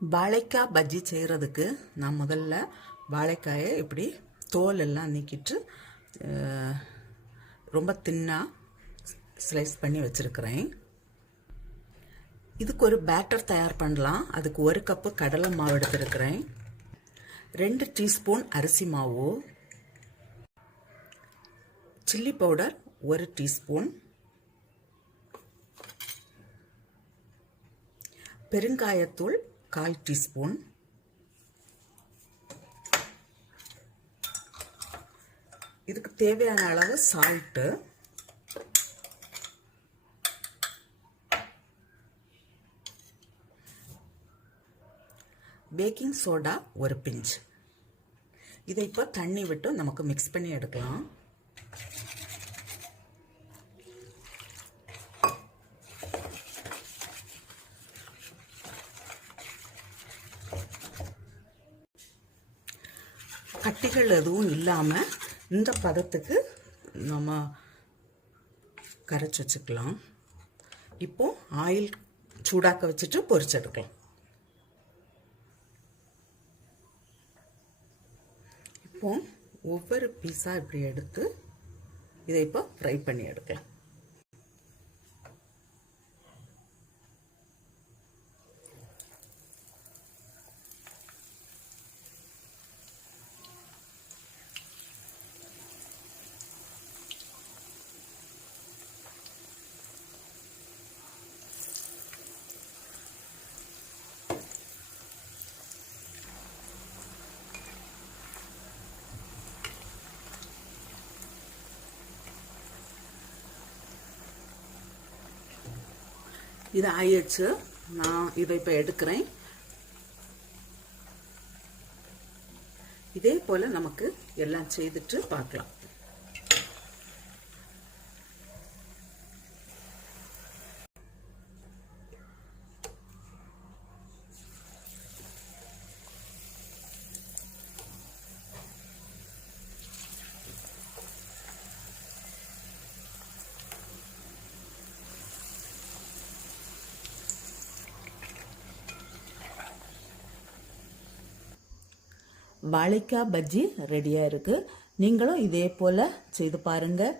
வாழைக்காய் பஜ்ஜி செய்கிறதுக்கு நான் முதல்ல வாழைக்காயை இப்படி தோல் எல்லாம் நீக்கிட்டு ரொம்ப தின்னாக ஸ்லைஸ் பண்ணி வச்சுருக்கிறேன். இதுக்கு ஒரு பேட்டர் தயார் பண்ணலாம். அதுக்கு 1 கப்பு கடலை மாவு எடுத்துருக்கிறேன், 2 டீஸ்பூன் அரிசி மாவு, சில்லி பவுடர் 1 டீஸ்பூன், பெருங்காயத்தூள் 1/4 டீஸ்பூன், இதுக்கு தேவையான அளவு சால்ட்டு, பேக்கிங் சோடா 1 பிஞ்ச். இதை இப்போ தண்ணி விட்டு நமக்கு மிக்ஸ் பண்ணி எடுக்கலாம். கட்டிகள் எதுவும் இல்லாமல் இந்த பதத்துக்கு நம்ம கரைச்சி வச்சுக்கலாம். இப்போ ஆயில் சூடாக்க வச்சுட்டு பொரிச்செடுக்கலாம். இப்போ ஒவ்வொரு பீஸாக இப்படி எடுத்து இதை இப்போ ஃப்ரை பண்ணி எடுக்கலாம். இது ஆயிடுச்சு. நான் இதை இப்போ எடுக்கிறேன். இதே போல் நமக்கு எல்லாம் செய்துட்டு பார்க்கலாம். வாழைக்காய் பஜ்ஜி ரெடியாக இருக்குது. நீங்களும் இதே போல் செய்து பாருங்கள்.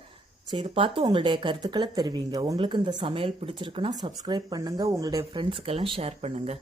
செய்து பார்த்து உங்களுடைய கருத்துக்களை தெரிவிங்க. உங்களுக்கு இந்த சமையல் பிடிச்சிருக்குன்னா சப்ஸ்கிரைப் பண்ணுங்கள். உங்களுடைய ஃப்ரெண்ட்ஸுக்கெல்லாம் ஷேர் பண்ணுங்கள்.